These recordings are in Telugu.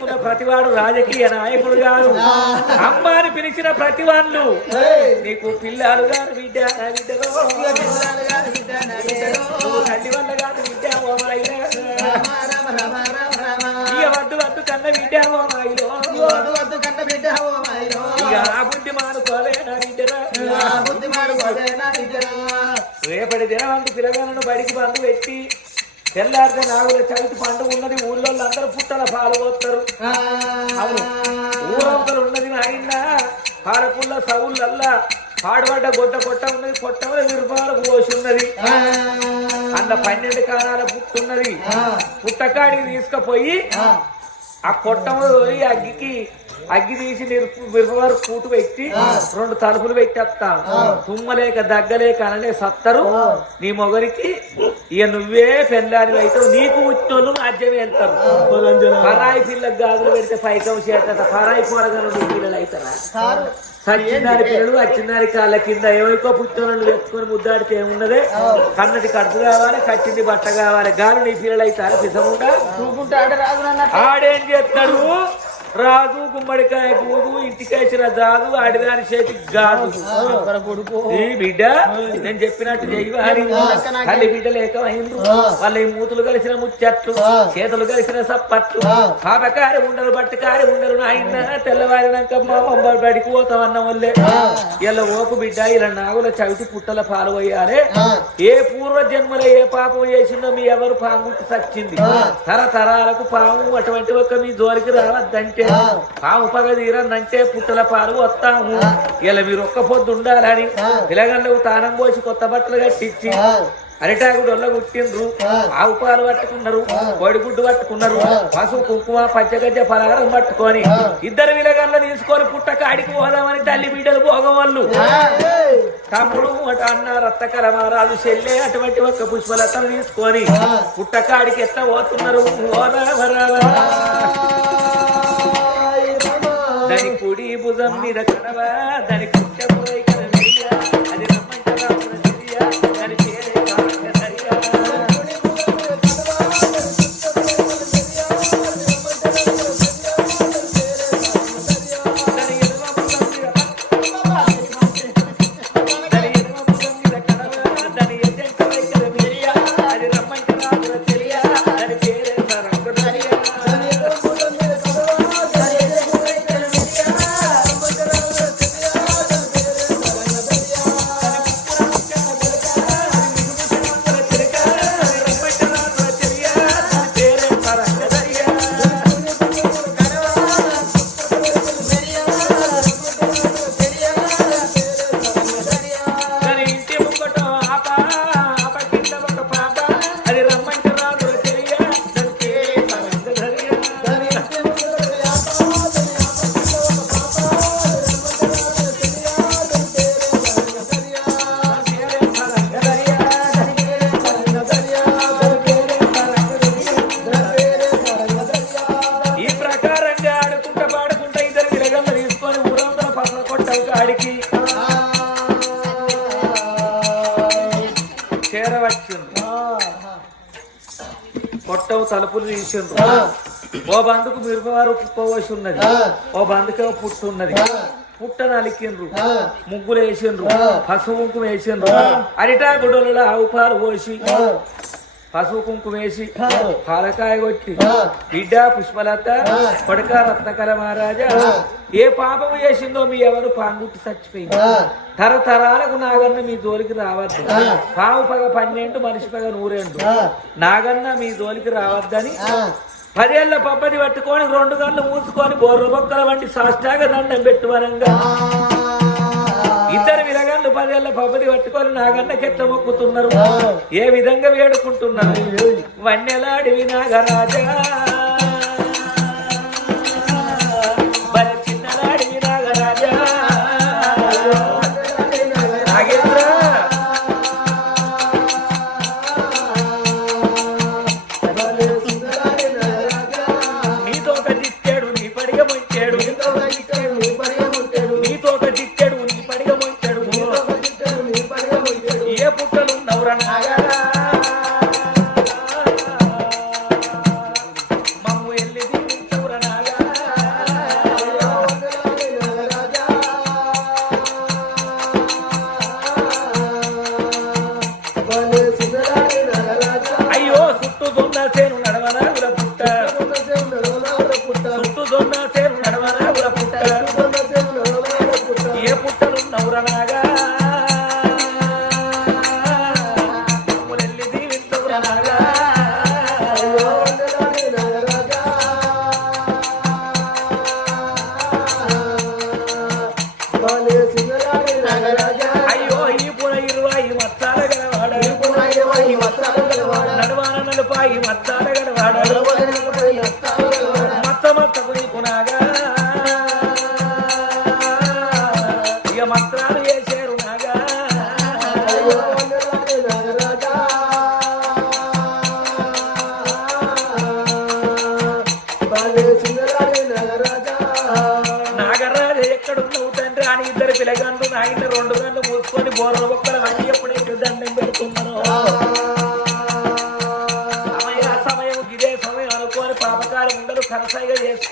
చేస్తున్న ప్రతివాడు రాజకీయ నాయకుడు కాదు అమ్మ అని పిలిచిన ప్రతి వాళ్ళు నీకు పిల్లలు గారు బిడ్డ బిడ్డ ఓ మాయిలో ఇక వద్దు వద్దు కన్న బిడ్డ ఓ మాయిలో ఇక ఆ బుద్ధి మానుకోలే నా బిడ్డరా? రేపటి దినవంతు పిల్లగాలను బడికి బంధు పెట్టి తెల్లారితే నాగుల చవితి పండుగ ఉన్నది ఊళ్ళో అందరూ పుట్టల పాలు అవును. ఊరంతలు ఉన్నది నాయన పాలపుల్ల సవులల్లా పాడుబడ్డ గొడ్డ కొట్ట ఉన్నది కొట్టమల విరుపాలకు పోసి ఉన్నది. అన్న పన్నెండు కాలాల పుట్టున్నది పుట్టకాడికి తీసుకుపోయి ఆ. కొట్టములు పోయి అగ్గికి అగ్గి తీసి నిరుపు విరువారు కూటు పెట్టి రెండు తలుపులు పెట్టేస్తాను తుమ్మలేక దగ్గలేక అనలే సత్తరు. నీ మొగరికి ఇక నువ్వే పెళ్ళాని అయితే నీకు పుట్టినోళ్ళు రాజ్యం వెళ్తారు. పరాయి పిల్లకు గాజులు పెడితే పైకం చేత పరాయి కూరగాయలు నీ పిల్లలు అవుతారా? సచ్చినారి పిల్లలు వచ్చినారి కాళ్ళ కింద ఏమైకో పుట్టినోళ్ళు ఎత్తుకొని ముద్దాడితే ఏమున్నదే? కన్నది కడుపు కావాలి కట్టింది బట్ట కావాలి. గాలి నీ పిల్లలు అవుతారా? పిసముండా? ఆడేం చేస్తాడు రాజు గుమ్మడికాయ కూదు ఇంటికేసిన జాదు ఆడిదాని చేతికి గాదు. ఈ బిడ్డ నేను చెప్పినట్టు చెయ్యి తల్లి బిడ్డ లేకమైండ్రు వాళ్ళ ఈ మూతులు కలిసిన ముచ్చట్లు చేతులు కలిసిన సప్పట్లు. పాపకారి ఉండరు బట్టకారి ఉండరు నాయన. తెల్లవారినాక మా బడికి పోతామన్న వల్లే ఇలా ఓపు బిడ్డ ఇలా నాగుల చవిటి పుట్టల పాలు పోయారే ఏ పూర్వ జన్మలో ఏ పాపం చేసిందో మీ ఎవరు పాముకి సచ్చింది. తరతరాలకు పాము అటువంటి ఒక మీ జోలికి రావద్దంటే పాము పగ తీరనంటే పుట్టల పాలు వస్తాము. ఇలా మీరు ఒక్క పొద్దు ఉండాలని పిలగండ్లకు తానం పోసి కొత్త బట్టలు కట్టించి అరిటాకుడు వల్ల కుట్టిండ్రు ఆవు పాలు పట్టుకున్నారు కోడిగుడ్డు పట్టుకున్నారు పసుపు కుంకుమ పచ్చగజ్జ పలహారం పట్టుకొని ఇద్దరు విలగండ్ల తీసుకొని పుట్టక అడిగి పోదామని తల్లి బిడ్డలు భోగం వాళ్ళు తమ్ముడు అన్న రక్తకరమారాలు చెల్లె అటువంటి ఒక పుష్పలతను తీసుకొని పుట్టకాడికి ఎట్లా పోతున్నారు? భుజం మీద కడవా దాని కుట్టబోయి కొట్టవు తలుపులు తీసిండ్రు. ఓ బందుకు మిరపవారు కుప్పవసి ఉన్నది. ఓ బందుకే పుట్టు ఉన్నది. పుట్ట నలికిండ్రు. ముగ్గులు వేసిండ్రు పసుపు కుంకుమ వేసిండ్రు. అరిటా గుడ్డలలో ఆవు పాలు పోసి పసుపు కుంకుమ వేసి పాలకాయ కొట్టి బిడ్డ పుష్పలత కొడక రత్నకర మహారాజా. ఏ పాపం చేసిందో మీ ఎవరు పాంగుట్టి చచ్చిపోయింది. తరతరాలకు నాగన్న మీ జోలికి రావద్దు. పావు పగ పన్నెండు మనిషి పగ నూరేండు. నాగన్న మీ జోలికి రావద్దని పదేళ్ళ పబ్బది పట్టుకొని రెండు గంటలు మూసుకొని బొర్ర బొక్కల వంటి సాష్టాగ దండం పెట్టువనంగా ఇద్దరు విలగాళ్ళు పదేళ్ళ పబ్బది పట్టుకొని నాగన్నకి ఎట్లా మొక్కుతున్నారు. ఏ విధంగా వేడుకుంటున్నారు? వన్నెలాడివి నాగరాజా.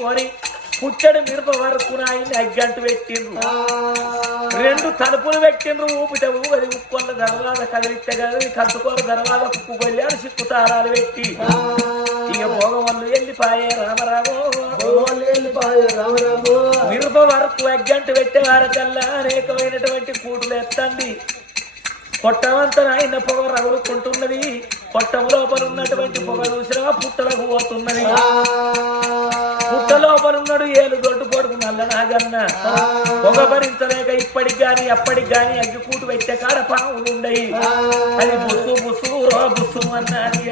చేసుకొని పుచ్చడి మిరప వరకు అగ్గంటు పెట్టిండ్రు. రెండు తలుపులు పెట్టిండ్రు ఊపిట ఊగది ఉక్కొల్ల దర్వాజ కదిలిస్తే కదిలి కత్తుకోరు దర్వాజ కుక్కు కొల్లాడు సిక్కు తారాలు పెట్టి. ఇక భోగవల్లు వెళ్ళిపాయే రామరామో. మిరప వరకు అగ్గంటు పెట్టే వారకల్లా అనేకమైనటువంటి కూటులు ఎత్తండి. పొట్టమంతా ఆయన పొగ రగులుకుంటున్నది. పొట్టం లోపల ఉన్నటువంటి పొగ చూసినా పుట్టలకు పోతున్నది. పుట్ట లోపల ఉన్నాడు ఏలు దొడ్డు పొడుగు నల్ల నాగన్న. పొగ భరించలేక ఇప్పటికి గాని అప్పటికి గాని అగ్గికూటు పెట్టే కాడ పాములు ఉండయి అది బుస్సు బుస్సు రో బుస్సు అన్నది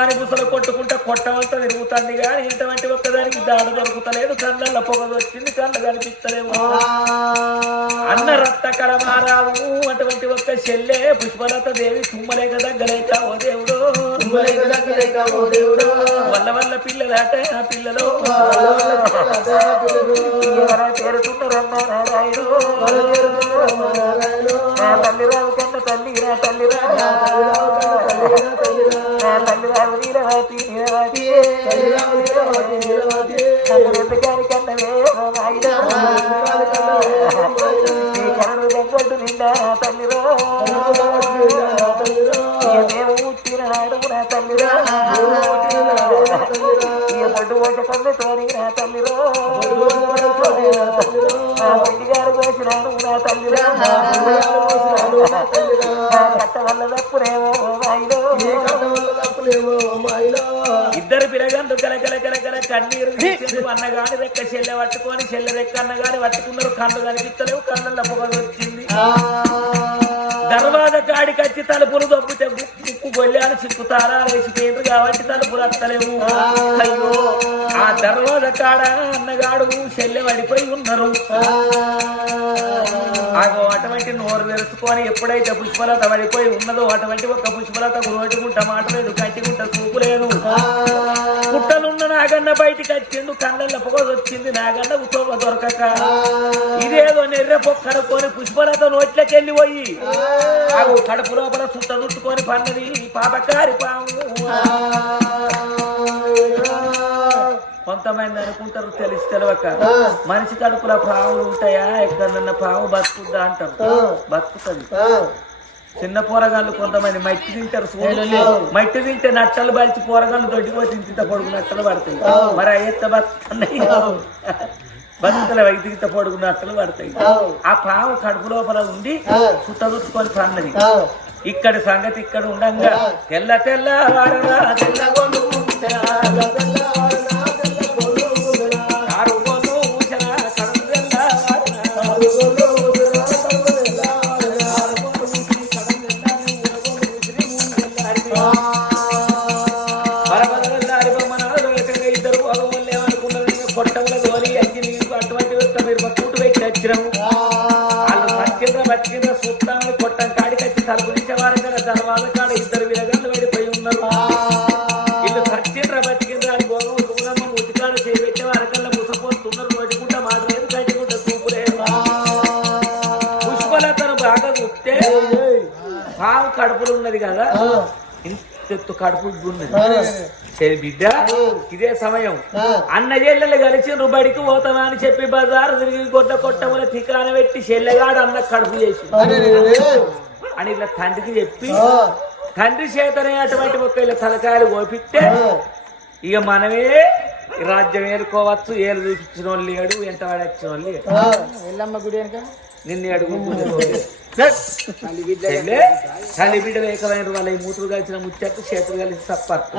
అని బుసలు కొట్టుకుంటా కొట్టమంతా తిరుగుతుంది కానీ ఇటువంటి ఒక్కదానికి దాడ దొరుకుతలేదు కళ్ళల్లో పొగ వచ్చింది కళ్ళు కనిపిస్తలేవు అన్న రక్త కడమారావు అటువంటి ఒక్క చెల్లె పుష్పలత దేవి తుమ్మలేక దగ్గరేక ఓ దేవుడు వల్ల వల్ల పిల్లలాట ఆ పిల్లలు చేరుతున్నారు పేరుతున్నారన్నా తల్లి రావు కన్న తల్లి రా తల్లి రా నా తల్లి తీసిండ్రు అన్నగాని రెక్క చెల్లె పట్టుకొని చెల్లె రెక్క అన్నగాని పట్టుకున్నారు. కళ్ళు కనిపిస్తలేవు కళ్ళల్లో పొగ వచ్చింది. దర్వాజ కాడికి వచ్చి తలుపులు దొబ్బితే ముక్కు గొల్లాను సిక్కుతారా వేసి పేరు కాబట్టి తలుపులు అత్తలేవు. అయ్యో ఆ దర్వాజ కాడ అన్నగాడు చెల్లె పడిపోయి ఉన్నారు. అటువంటి నోరు తెరుచుకొని ఎప్పుడైతే పుష్పలత పడిపోయి ఉన్నదో అటువంటి ఒక పుష్పలత రోడ్డుకుంట మాట లేదు కట్టికుంట చూపు లేదు. నాగన్న బయటికి వచ్చిండు కళ్ళల్లో పొగ వచ్చింది నాగన్న ఉత్తోమ దొరకక. ఇదేదో నెర్రె పొక్కడుకొని పుష్పలత నోట్లకెళ్ళి పోయి ఆగో కడుపు లోపల సుట్ట చుట్టుకొని పన్నది పాపకారి పాము. కొంతమంది అనుకుంటారు తెలిసి తెలియక మనిషి కడుపులో పావులు ఉంటాయా? ఎక్కడన్నా పాము బతుకుద్దా అంటారు. బతుకుతుంది. చిన్న పోరగాళ్ళు కొంతమంది మట్టి తింటారు. మట్టి తింటే నట్టలు బలిచి పోరగాళ్ళు దొడ్డిపోతే ఇంత పొడుగు నట్టలు పడతాయి. మరి అయ్యత్త బతుకున్నాయి బతుకుతలే వైద్యుత పొడుగు నట్టలు పడతాయి. ఆ పాము కడుపు లోపల ఉండి చుట్టదుట్టుకొని పన్నది ఇక్కడి సంగతి ఇక్కడ ఉండంగా. తెల్ల తెల్ల వారరా తెల్ల కడుపులు ఉన్నది కదా. ఇంత కడుపు ఉన్నది. సరే బిడ్డ ఇదే సమయం. అన్న చెల్లెలు కలిసి రుబడికి పోతామా అని చెప్పి బజారు తిరిగి గొడ్డ కొట్టముల తికాన పెట్టి చెల్లెగాడు అన్న కడుపు చేసి. అని ఇట్లా తండ్రికి చెప్పి తండ్రి చేతనే అటువంటి ఒక ఇలా తలకాయలు కోపిస్తే ఇక మనమే ఈ రాజ్యం ఏలుకోవచ్చు ఏలు చూపించిన వాళ్ళు లేడు. ఎంత వాడొచ్చిన వాళ్ళు నిన్ను అడుగు తల్లి బిడ్డలు ఏకమైన వాళ్ళ మూతులు కలిసిన ముచ్చట్టు చేతులు కలిసి తప్పత్తు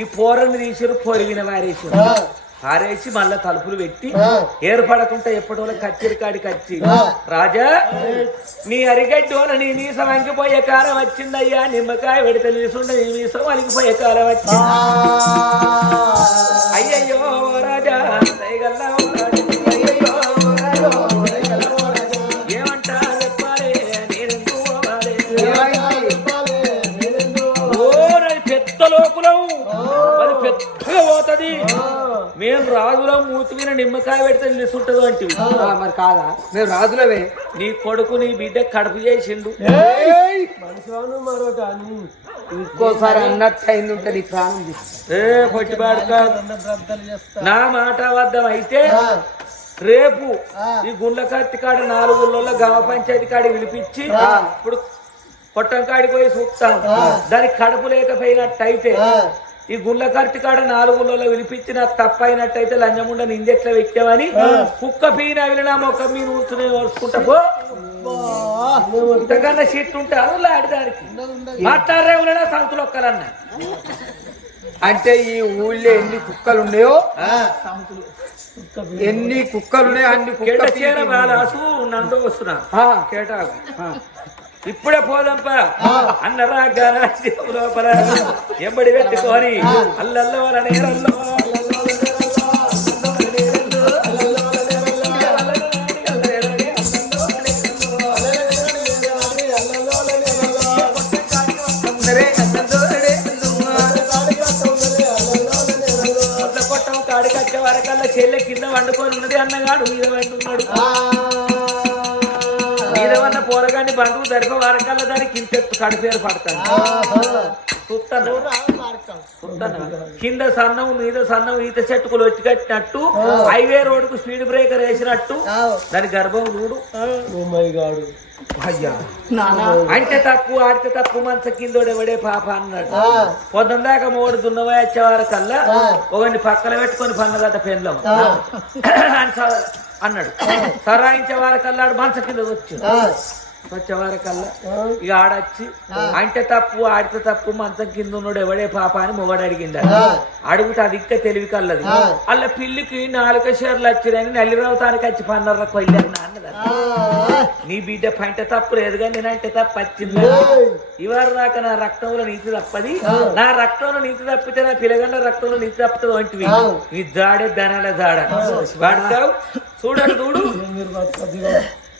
ఈ పోరని తీసారు పొరిగిన వారేసారు. ఆరేసి మళ్ళా తలుపులు పెట్టి ఏర్పడకుండా ఎప్పటి వల్ల కచ్చిరికాడి కచ్చి. రాజా నీ అరిగడ్డోన నీ మీసం అంగిపోయే కాలం వచ్చిందయ్యా. నిమ్మకాయ పెడితే నీసుండ నీ మీసం అంగిపోయే కారం వచ్చింది. అయ్యయ్యో రాజా రాజా. పోతది మేము రాజులో మూతి మీద నిమ్మకాయ పెడితే నిలుసుంటది అంటివి ఆ, మరి కాదా? మేము రాజులవే నీ కొడుకు నీ బిడ్డ కడుపు చేసిండు. ఇంకోసారి అన్నట్టు అయింది ఉంటే నీ ప్రాణం. ఏ పొట్టిబాడుక నా మాట వద్దం అయితే రేపు ఈ గుండ్ల కత్తి కాడ నాలుగు గ్రామ పంచాయతీ కాడి వినిపించి ఇప్పుడు కొట్టం కాడికి పోయి చూస్తాం దానికి కడుపు లేకపోయినట్టయితే ఈ గుండ్ల కత్తి కాడ నాలుగు వినిపించిన తప్పైనట్టయితే లంజముండ నిందెట్లా పెట్టామని కుక్క పీన విన మొక్క మీద కూర్చుని ఓర్చుకుంటా పో ఇంతకన్నా సీట్ ఉంటే అలా ఆడదానికి మాట్లాడరే ఉన్నా సంతులు ఒక్కలన్నా. అంటే ఈ ఊళ్ళో ఎన్ని కుక్కలు ఉన్నాయో? ఎన్ని కుక్కలు ఉన్నాయో అన్ని కేట కుక్క చీర బాలాసు నందో వస్తున్నా కేటాకు ఇప్పుడే పోదంప. అన్నరా లోపల ఎంబడి పెట్టుకొని. అల్లల్లో నేరల్లో చెల్లె కింద వండుకొని ఉన్నది అన్నగాడు. మీద బంధువు దరిప వరకల్లా దానికి ఇంతెత్తు కడిపేరు పడతాను. కింద సన్నం మీద సన్నం ఈత చెట్టుకులు వచ్చి కట్టినట్టు హైవే రోడ్డుకు స్పీడ్ బ్రేకర్ వేసినట్టు. దాని గర్భం చూడు. అయ్యా. అంటే తక్కువ ఆడితే తక్కువ మంచ కిందోడెవడే పాప అన్నాడు. పొద్దున దాకా మూడు దున్నవా వచ్చేవారకల్లా ఒకరిని పక్కన పెట్టుకొని పండుగత పెండ్లం. అని అన్నాడు. సరాయించే వారకల్లా ఆడు మంచ కింద వచ్చు వచ్చే వారకల్లా ఇక ఆడొచ్చి అంటే తప్పు ఆడితే తప్పు మంచం కింద ఉన్నాడు ఎవడే పాప అని మొగడు అడిగిండు అడుగుతా అది ఇంకా తెలివి కల్లది అల్ల పిల్లికి నాలుగు షేర్లు వచ్చిరని నల్లిరవతానికి వచ్చి పన్నర కొయ్యాను అన్నది నీ బిడ్డ పంట తప్పు లేదు కానీ నేనంటే తప్పు వచ్చింది. ఇవారు దాకా నా రక్తంలో నీతి తప్పది. నా రక్తంలో నీతి తప్పితే నా పిల్లగండ రక్తంలో నీతి తప్పుతుంది వంటివి నీ జాడే ధనాల జాడ. వాడుతావు? చూడండి చూడు.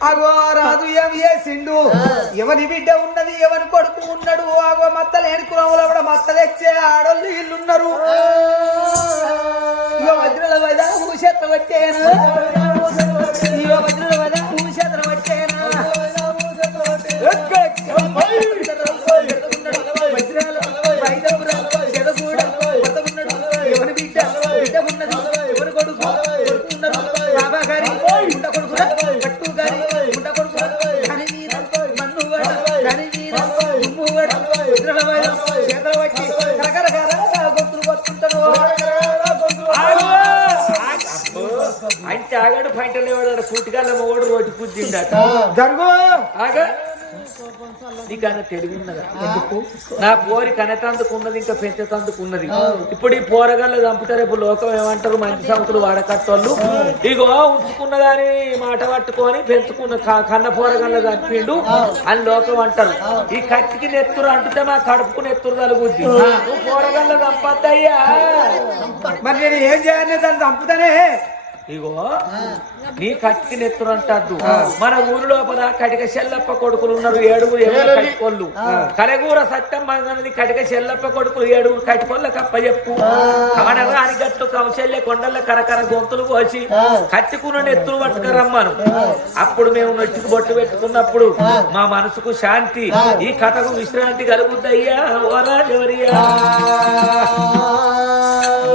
అగో రాజు ఏం చేసిండు? ఎవరి బిడ్డ ఉన్నది ఎవరి కొడుకు ఉన్నాడు? అగో మత్తలు ఏడుకురాములు కూడా మత్త తెచ్చే ఆడోళ్ళు వీళ్ళున్నారు. ఇగో వజ్రాల వద ఊసేత్ర పట్టేను. ఇగో వజ్రాల వద ఊసేత్ర పట్టేను. వజ్రాల వైదపురాలు ఎవరి బిడ్డ బిడ్డ ఉన్నది ఎవరి కొడుకు బాబా గారి ఉండ కొడుకు పట్టి గొంతులు! అంటే ఆగాడు పంటలు ఎవడాడు కూటికాళ్ళ మొగడు రోడ్డు పుద్దిండట జరుగు. నీకన్నా తెలివిన్నదా నా పోరి కనతందుకు ఉన్నది ఇంకా పెంచతందుకు ఉన్నది ఇప్పుడు ఈ పోరగాళ్ళు చంపుతారు ఇప్పుడు లోకం ఏమంటారు? మంచి సంతులు వాడకట్టోళ్ళు ఇగో ఉంచుకున్నదాని మాట పట్టుకొని పెంచుకున్న క- కన్న పోరగాళ్ళు చంపిండు అని లోకం అంటారు. ఈ కత్తికి నెత్తురు అంటుతే మా కడుపుకు నెత్తురు తలుగుద్ది. నువ్వు పోరగాళ్ళు చంపద్దయ్యా. మరి నేను ఏం చేయాలి? దాన్ని చంపుతానే. ఇగో నీ కట్టికి నెత్తురు అంటద్దు. మన ఊరి లోపల కటిక చెల్లప్ప కొడుకులు ఉన్నారు ఏడుగురు ఏడుగురు కట్టుకోళ్ళు కలగూర సత్యం మంగళది కటిక చెల్లప్ప కొడుకులు ఏడుగురు కట్టుకోళ్ళ కప్ప చెప్పు. కవనరాని గట్టు కౌశల్య కొండల కరకర గొంతులు కోసి కట్టుకున్న నెత్తులు పట్టుకరమ్మను అప్పుడు మేము నొచ్చికి బొట్టు పెట్టుకున్నప్పుడు మా మనసుకు శాంతి ఈ కథకు విశ్రాంతి కలుగుద్దయ్యా ఓరా ఎవరియా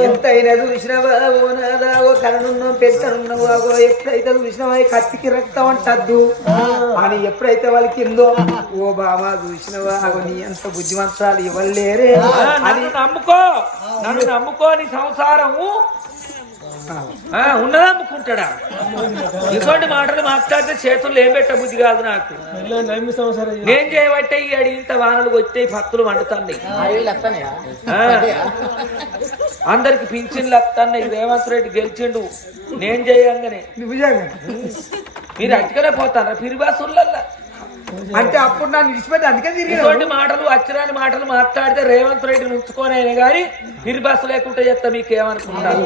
ఎంత అయినా చూసినవా? ఓ నాదా ఓ కరణున్నాం పెద్దనున్నావు అగో ఎప్పుడైతే చూసినవా? కత్తికి రక్తం అంటద్దు. అని ఎప్పుడైతే వాళ్ళకి కిందో ఓ బాబా చూసినవా? అగో నీ అంత బుద్ధిమంతాలు ఇవ్వలేరే నన్ను నమ్ముకో. నన్ను నమ్ముకో నీ సంసారము. ఉన్నదా అమ్ముకుంటాడా ఇటువంటి మాటలు మాట్లాడితే చేతుల్లో ఏం పెట్ట బుద్ధి కాదు నాకు. నేను చేయబట్టే ఈ అడి ఇంత వానలు వచ్చే పత్తులు వండుతాయి అందరికి పింఛన్లు వస్తున్నాయి రేవంత్ రెడ్డి గెలిచిండు. నేను చేయంగానే. మీరు అట్టుకనే పోతారా? ఫిరిబాసులల్లా అంటే అప్పుడు నన్ను విడిచిపెట్టి అందుకే తిరిగి మాటలు అచ్చరాని మాటలు మాట్లాడితే రేవంత్ రెడ్డి ఉంచుకొని అయినా కానీ ఫిరిబాసు లేకుండా చెప్తా మీకేమనుకుంటారు?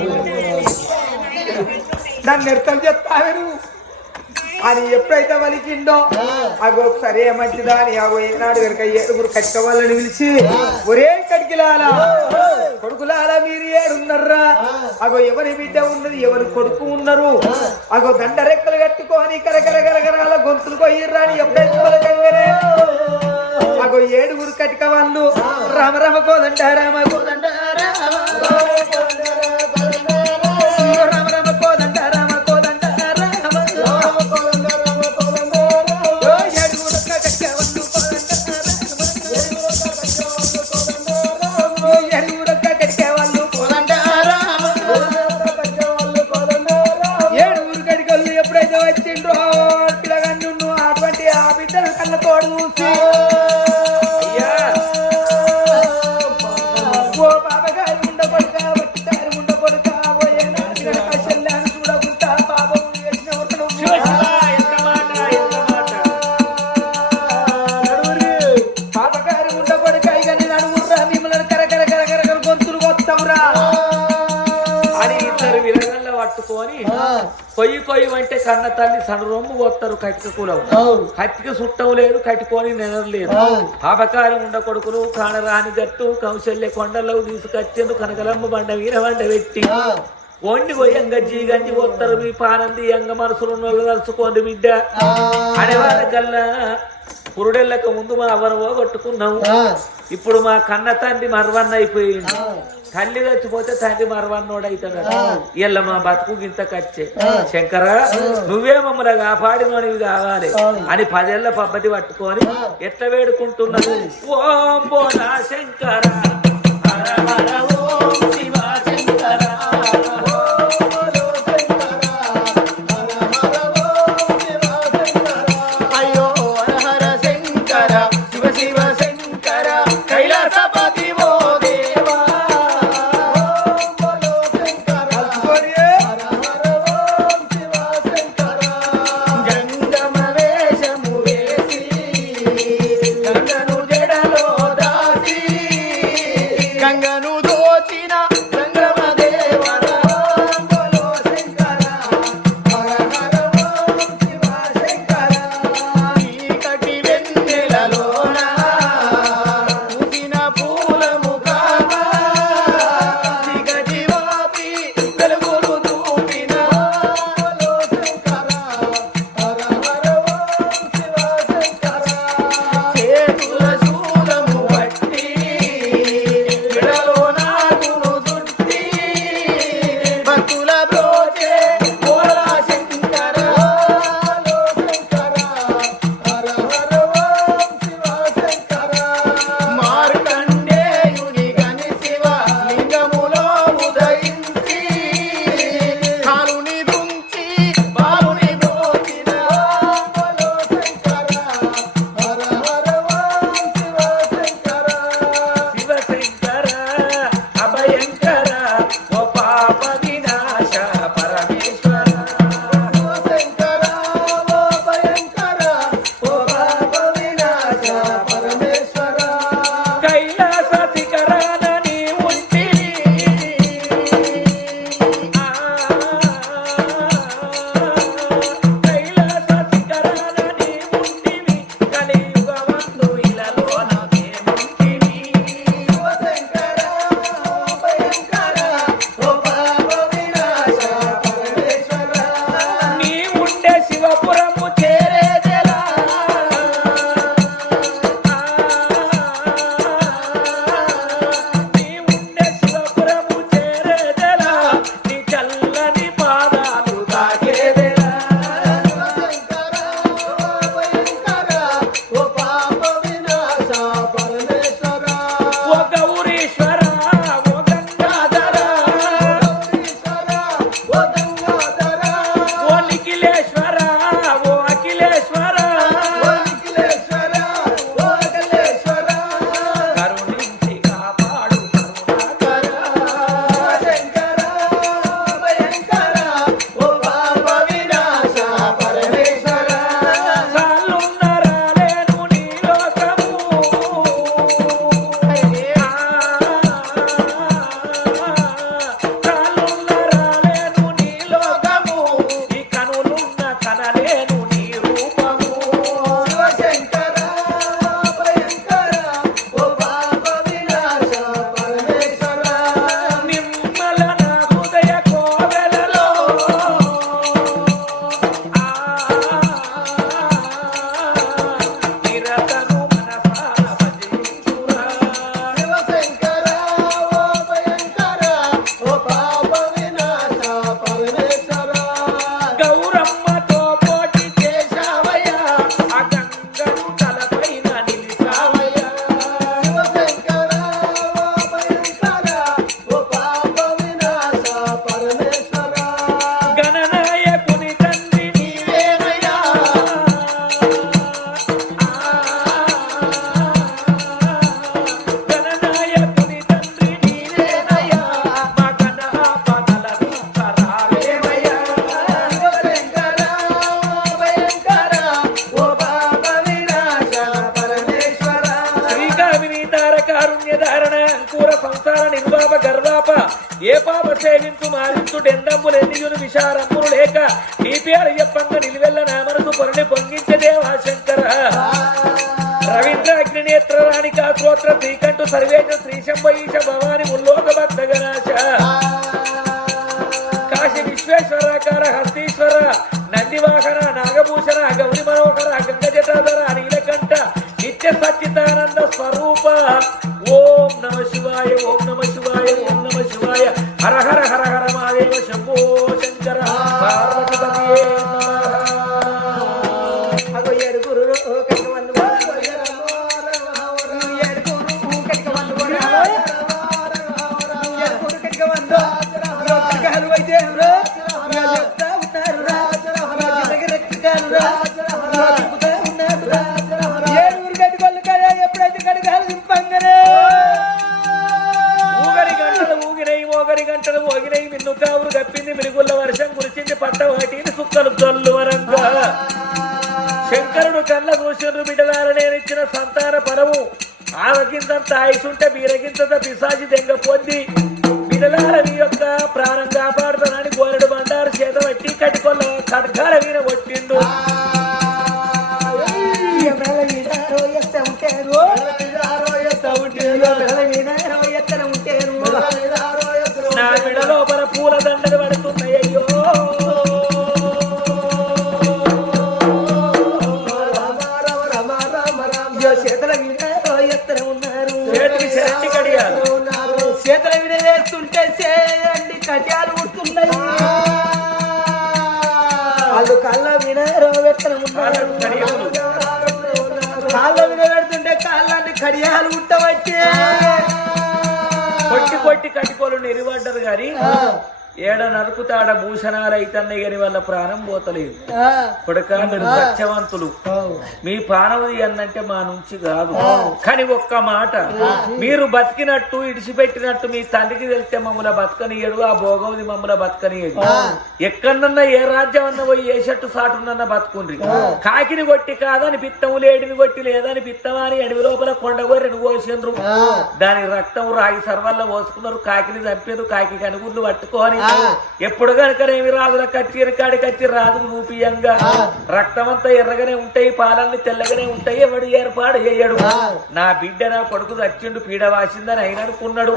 నన్ను చెప్తావే నువ్వు అని ఎప్పుడైతే వలికిండో అగో సరే మంచిదా అని అగో ఏనాడు కనుక ఏడుగురు కట్ట వాళ్ళని పిలిచి ఒరే కడికిలాలా కొడుకులారా మీరు ఏడున్నారా? అగో ఎవరి బిడ్డ ఉన్నది ఎవరి కొడుకు ఉన్నారు? అగో దండ రెక్కలు కట్టుకొని కరకర కరకరాల గొంతులు కొయ్యర్రా అని ఎప్పుడైతే వలకంగానే అగో ఏడుగురు కటిక వాళ్ళు రామ రామ కోదండ రామ రామ రామ కన్న తల్లి సన రొమ్ము కొత్తరు కట్టిక కులం కట్టిక చుట్టం లేదు కట్టుకొని నెనరు లేదు. పాపకారం ఉండ కొడుకులు కానరాని గట్టు కౌశల్య కొండలో తీసుకొచ్చేందు కనకలమ్మ బండ వీర బండ పెట్టి. వండి కొయ్యంగ జీగండి పోతారు మీ పానంది ఎంగ మనసులు కలుసుకోండి బిడ్డ. అనేవాళ్ళ కల్లా పురుడెళ్ళక ముందు మా అవరవో కొట్టుకున్నాము ఇప్పుడు మా కన్న తండ్రి మరవన్న అయిపోయింది తల్లి చచ్చిపోతే తండ్రి మరవన్నోడు అవుతాడు ఇళ్ళ మా బతుకు గింత కచ్చే శంకర నువ్వే మమ్మల్ని కాపాడినోనివి కావాలి. అని పదేళ్ళ పబ్బతి పట్టుకొని ఎట్లా వేడుకుంటున్నావు ఓం బోలా శంకర. పెట్టి కట్టుకొల్ల కడకాల వీర నిలబడ్డారు గాని ఏడ నరుకుతాడ భూషణాలు అయితన్నాయి గాని వాళ్ళ ప్రాణం పోతలేదు. కొడక మీరు సత్యవంతులు. మీ ప్రాణవది అన్నంటే మా నుంచి కాదు. కానీ ఒక్క మాట మీరు బతికినట్టు ఇడిచిపెట్టినట్టు మీ తండ్రికి తెలిస్తే మమ్మల్ని బతకనియడు ఆ భోగవది మమ్మల్ని బతకనియడు ఎక్కడన్నా ఏ రాజ్యం అన్న పోయి ఏ చెట్టు సాటున్న బతుకుండ్రి. కాకిని కొట్టి కాదని పిత్తము లేడిని కొట్టి లేదని పిత్తమా అని అడవి లోపల కొండగొర్రెను కోసిండ్రు. దాని రక్తం రాగి సర్వల్లో పోసుకున్నారు. కాకిని చంపారు కాకి కనుగుర్లు పట్టుకొని ఎప్పుడు కనుకనేమి రాజుల కచ్చి కాడి కచ్చి రాజు రూపియంగా రక్తం అంతా ఎర్రగానే ఉంటాయి పాలన్నీ తెల్లగానే ఉంటాయి ఎవడు ఏర్పాటు చేయడు. నా బిడ్డ నా కొడుకు చచ్చిండు పీడ వాసిందని ఆయన అనుకున్నాడు.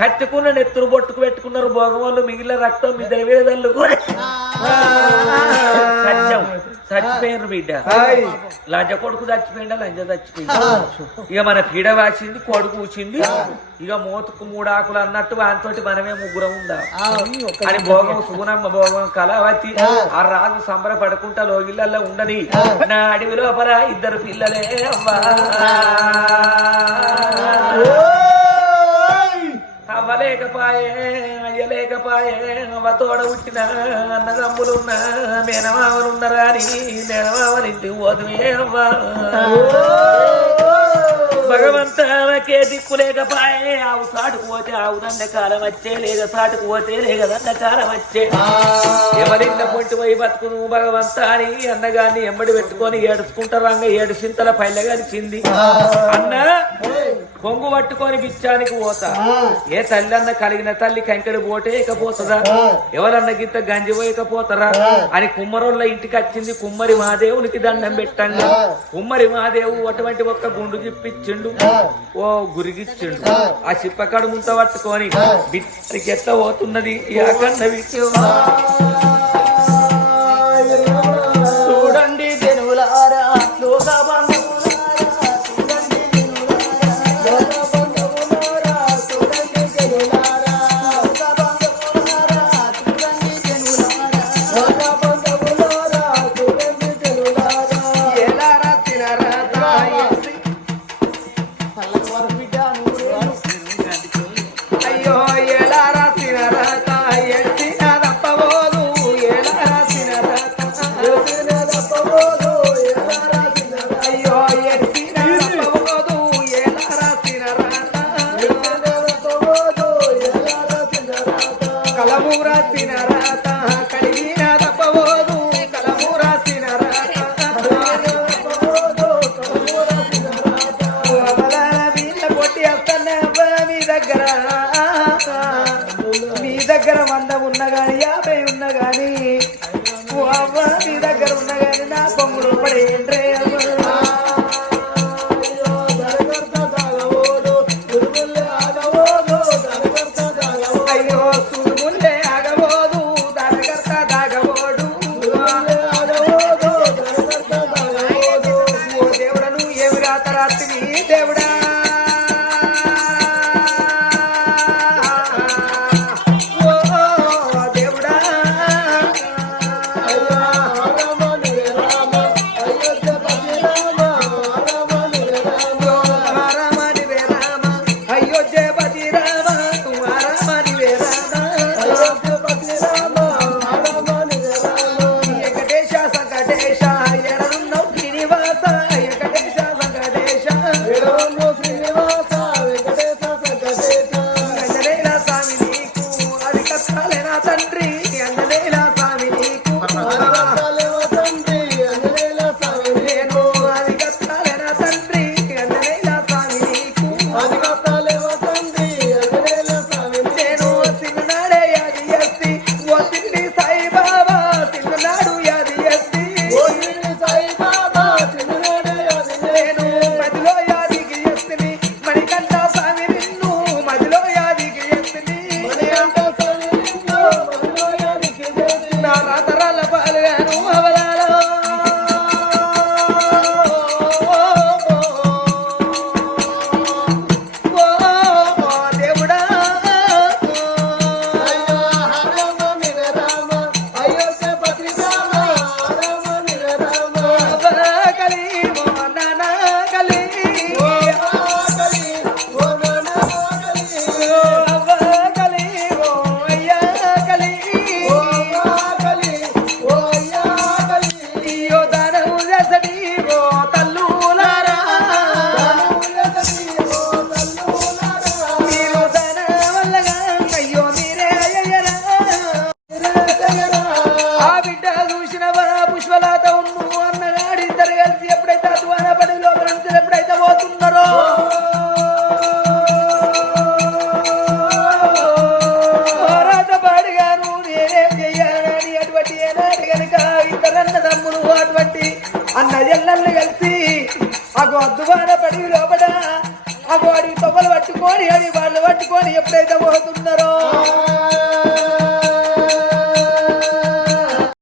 కట్టుకున్న నెత్తురు బొట్టుకు పెట్టుకున్నారు భోగం వాళ్ళు మిగిలిన రక్తం మీ దైవేదల్లు సత్యం. చచ్చిపోయినారు బిడ్డ. లంజ కొడుకు చచ్చిపోయిందా లంజ చచ్చిపోయింది ఇక మన పీడ వాసింది కొడుకు కూర్చింది ఇక మోతుకు మూడు ఆకులు అన్నట్టు వానితోటి మనమే ముగ్గురం ఉందా అని భోగం సుగుణమ్మ భోగం కళావతి. ఆ రాజు సంబరపడుకుంటా లోగిళ్ళల్లో ఉండని నా అడవి లోపల ఇద్దరు పిల్లలే అవ్వా. అవ్వ తోడ పుట్టిన అన్నదమ్ములున్న మేనమావలున్నరా అని మేనమావలింటి పోదుమే అవ్వా భగవంత నాకే దిక్కు లేకపాయే ఆవు సాటుకు పోతే ఆవు దండ కాలం వచ్చే లేక సాటుకు పోతే లేక దండ కాలం వచ్చే. ఎవరిన్న పొంటి పోయి బతుకు నువ్వు భగవంత అని అన్నగాన్ని ఎంబడి పెట్టుకొని ఏడుచుకుంటారంగ ఏడు చింతల పైల గడిచింది అన్న కొంగు పట్టుకొని బిచ్చానికి పోతా. ఏ తల్లి అన్న కలిగిన తల్లి కంకెడు పోటేయకపోతుందా ఎవరన్న గిత్త గంజి పోయకపోతారా? అని కుమ్మరోళ్ళ ఇంటికి వచ్చింది కుమ్మరి మహాదేవునికి దండం పెట్టంగా కుమ్మరి మహాదేవు అటువంటి ఒక్క గుండు చిప్పిచ్చిండు ఓ గురిగిచ్చిండు. ఆ. చిప్పకడు ముంత పట్టుకొని బిచ్చకి ఎట్లా పోతున్నది ఈ అఖండ కానీ యాభై ఉన్న కానీ నీ దగ్గర ఉన్న కానీ నా పొంగుడు పడే